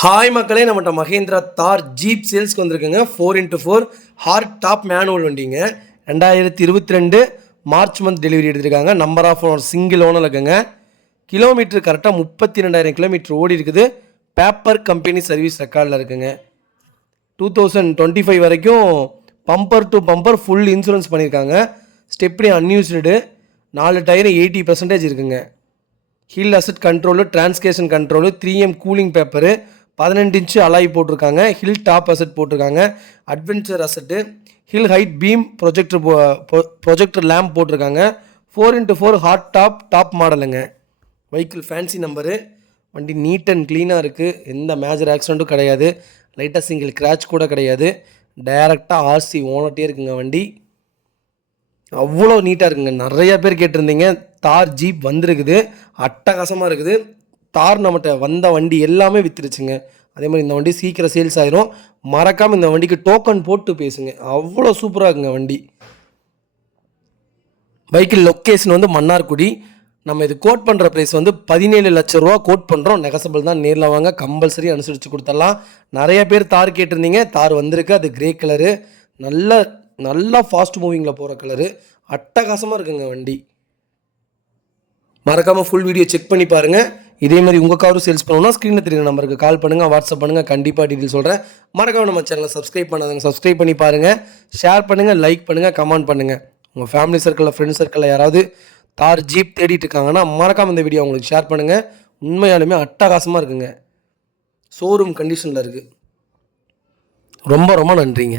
Hi மக்களே, நம்மகிட்ட மஹேந்திரா தார் ஜீப் சேல்ஸ்க்கு வந்திருக்குங்க. 4x4 ஹார்ட் டாப் மேனுவல் வண்டிங்க. 2022 மார்ச் மந்த் டெலிவரி எடுத்திருக்காங்க. Number of owner single owner இருக்குங்க. கிலோமீட்டர் கரெக்டாக 32,000 கிலோமீட்டர் ஓடி இருக்குது. பேப்பர் கம்பெனி சர்வீஸ் ரெக்கார்டில் இருக்குங்க. 2025 வரைக்கும் bumper to bumper full insurance பண்ணியிருக்காங்க. ஸ்டெப்னி அன்யூஸ்டு, 4 டயரு 80% இருக்குங்க. Hill assist control, traction control, 3M cooling paper, 12 inch alloy போட்டிருக்காங்க. ஹில் டாப் அசட் போட்டிருக்காங்க. Adventure assist, hill height beam projector lamp போட்டிருக்காங்க. 4x4 hard top மாடலுங்க. Vehicle fancy number. வண்டி neat and க்ளீனாக இருக்குது. எந்த major ஆக்சிடெண்ட்டும் கிடையாது. லைட்டாக சிங்கிள் கிராச் கூட கிடையாது. டைரெக்டாக ஆர்சி ஓனர்ட்டே இருக்குங்க. வண்டி அவ்வளோ நீட்டாக இருக்குங்க. நிறைய பேர் கேட்டிருந்தீங்க. தார் ஜீப் வந்திருக்குது, அட்டகாசமாக இருக்குது. தார் நம்மகிட்ட வந்த வண்டி எல்லாமே விற்றுருச்சுங்க. அதே மாதிரி இந்த வண்டி சீக்கிரம் சேல்ஸ் ஆயிரும். மறக்காமல் இந்த வண்டிக்கு டோக்கன் போட்டு பேசுங்க. அவ்வளோ சூப்பராக இருக்குங்க வண்டி. வெஹிக்கிள் லொக்கேஷன் வந்து மன்னார்குடி. நம்ம இது கோட் பண்ணுற ப்ரைஸ் வந்து 17 லட்ச ரூபா கோட் பண்ணுறோம். நெகசபிள் தான். நேரில் வாங்க, கம்பல்சரி அனுசரித்து கொடுத்துடலாம். நிறைய பேர் தார் கேட்டிருந்தீங்க. தார் வந்திருக்கு. அது கிரே கலரு, நல்லா ஃபாஸ்ட் மூவிங்கில் போகிற கலரு. அட்டகாசமாக இருக்குங்க வண்டி. மறக்காமல் ஃபுல் வீடியோ செக் பண்ணி பாருங்கள். இதே மாதிரி உங்கள் காரும் சேல்ஸ் பண்ணணும்னா ஸ்க்ரீனில் தெரியுற நம்பருக்கு கால் பண்ணுங்கள், வாட்ஸ்அப் பண்ணுங்கள். கண்டிப்பாக டீட்டெயில் சொல்கிறேன். மறக்காமல் நம்ம சேனலை சப்ஸ்கிரைப் பண்ணாதவங்க சப்ஸ்கிரைப் பண்ணி பாருங்கள். ஷேர் பண்ணுங்கள், லைக் பண்ணுங்கள், கமெண்ட் பண்ணுங்கள். உங்கள் ஃபேமிலி சர்க்கிளில், ஃப்ரெண்ட்ஸ் சர்க்கிளில் யாராவது தார் ஜீப் தேடிட்டு இருக்காங்கன்னா மறக்காமல் இந்த வீடியோ உங்களுக்கு ஷேர் பண்ணுங்கள். உண்மையாலுமே அட்டகாசமாக இருக்குங்க. ஷோரூம் கண்டிஷனில் இருக்குது. ரொம்ப ரொம்ப நன்றிங்க.